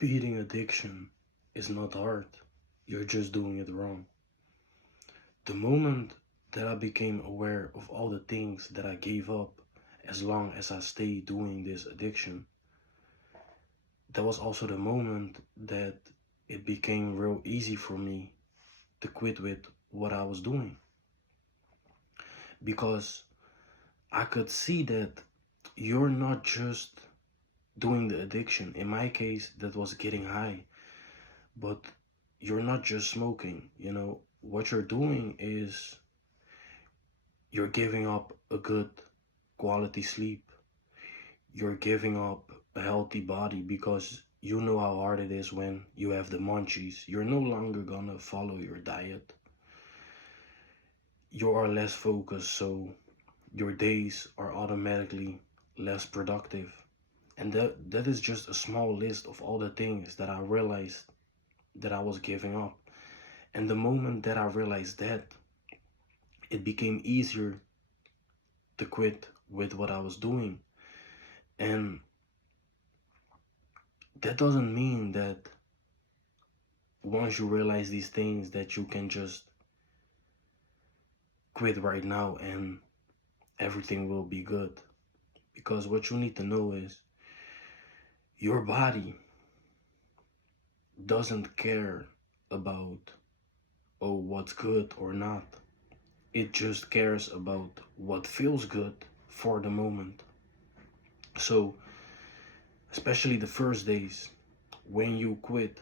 Beating addiction is not hard. You're just doing it wrong. The moment that I became aware of all the things that I gave up as long as I stayed doing this addiction, that was also the moment that it became real easy for me to quit with what I was doing. Because I could see that you're not just doing the addiction. In my case, that was getting high. But you're not just smoking, what you're doing is you're giving up a good quality sleep. You're giving up a healthy body because you know how hard it is when you have the munchies. You're no longer gonna follow your diet. You are less focused, so your days are automatically less productive. And that is just a small list of all the things that I realized that I was giving up. And the moment that I realized that, it became easier to quit with what I was doing. And that doesn't mean that once you realize these things that you can just quit right now and everything will be good. Because what you need to know is your body doesn't care about, oh, what's good or not. It just cares about what feels good for the moment. So, especially the first days when you quit,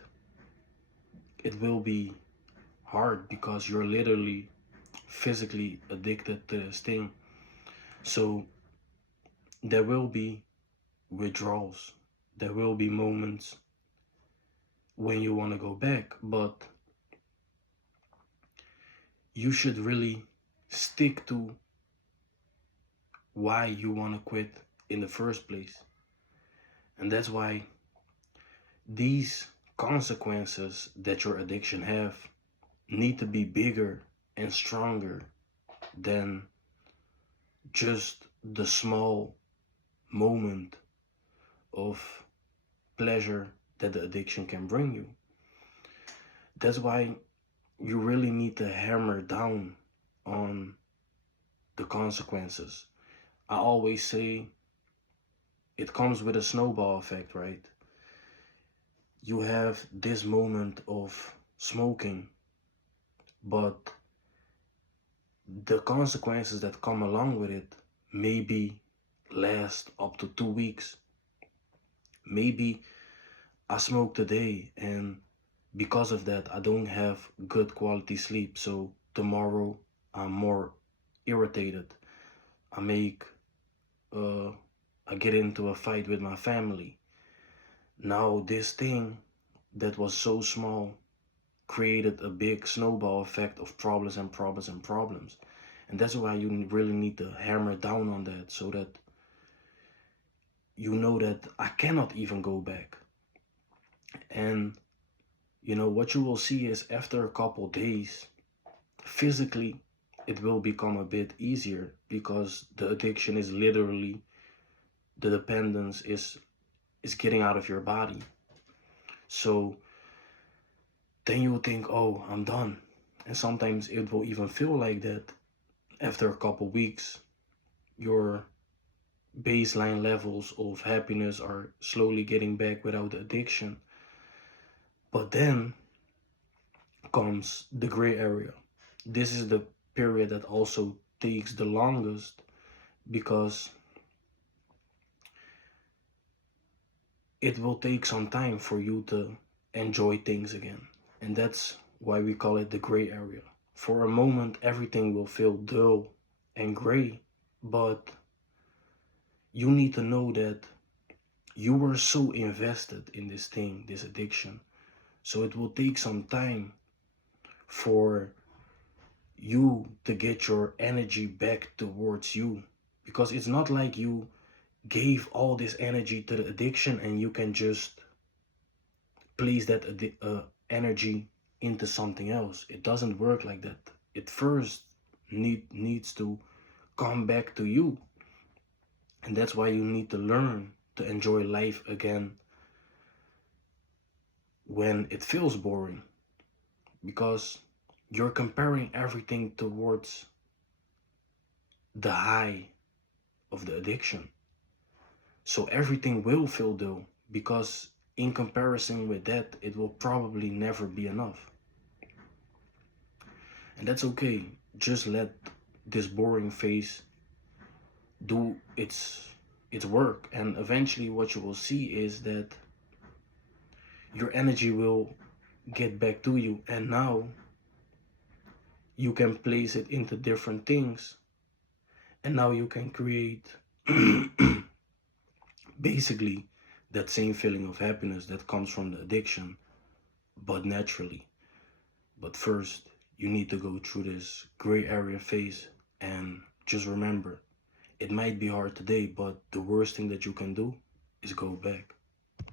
it will be hard because you're literally physically addicted to this thing. So there will be withdrawals. There will be moments when you want to go back, but you should really stick to why you want to quit in the first place. And that's why these consequences that your addiction have need to be bigger and stronger than just the small moment of pleasure that the addiction can bring you. That's why you really need to hammer down on the consequences. I always say it comes with a snowball effect, right? You have this moment of smoking, but the consequences that come along with it maybe last up to 2 weeks. Maybe I smoke today and because of that I don't have good quality sleep, so tomorrow I'm more irritated. I make uh I get into a fight with my family. Now this thing that was so small created a big snowball effect of problems and problems and problems. And that's why you really need to hammer down on that so that you know that I cannot even go back. And what you will see is after a couple days, physically, it will become a bit easier because the addiction is literally, the dependence is getting out of your body. So then you will think, oh, I'm done. And sometimes it will even feel like that. After a couple weeks, your baseline levels of happiness are slowly getting back without the addiction. But then comes the gray area. This is the period that also takes the longest because it will take some time for you to enjoy things again. And that's why we call it the gray area. For a moment, everything will feel dull and gray, but you need to know that you were so invested in this thing, this addiction. So it will take some time for you to get your energy back towards you. Because it's not like you gave all this energy to the addiction and you can just place that energy into something else. It doesn't work like that. It first needs to come back to you. And that's why you need to learn to enjoy life again when it feels boring, because you're comparing everything towards the high of the addiction. So everything will feel dull, because in comparison with that, it will probably never be enough. And that's okay. Just let this boring phase do its work, and eventually what you will see is that your energy will get back to you, and now you can place it into different things, and now you can create basically that same feeling of happiness that comes from the addiction, but naturally. But first, you need to go through this gray area phase, and just remember, it might be hard today, but the worst thing that you can do is go back.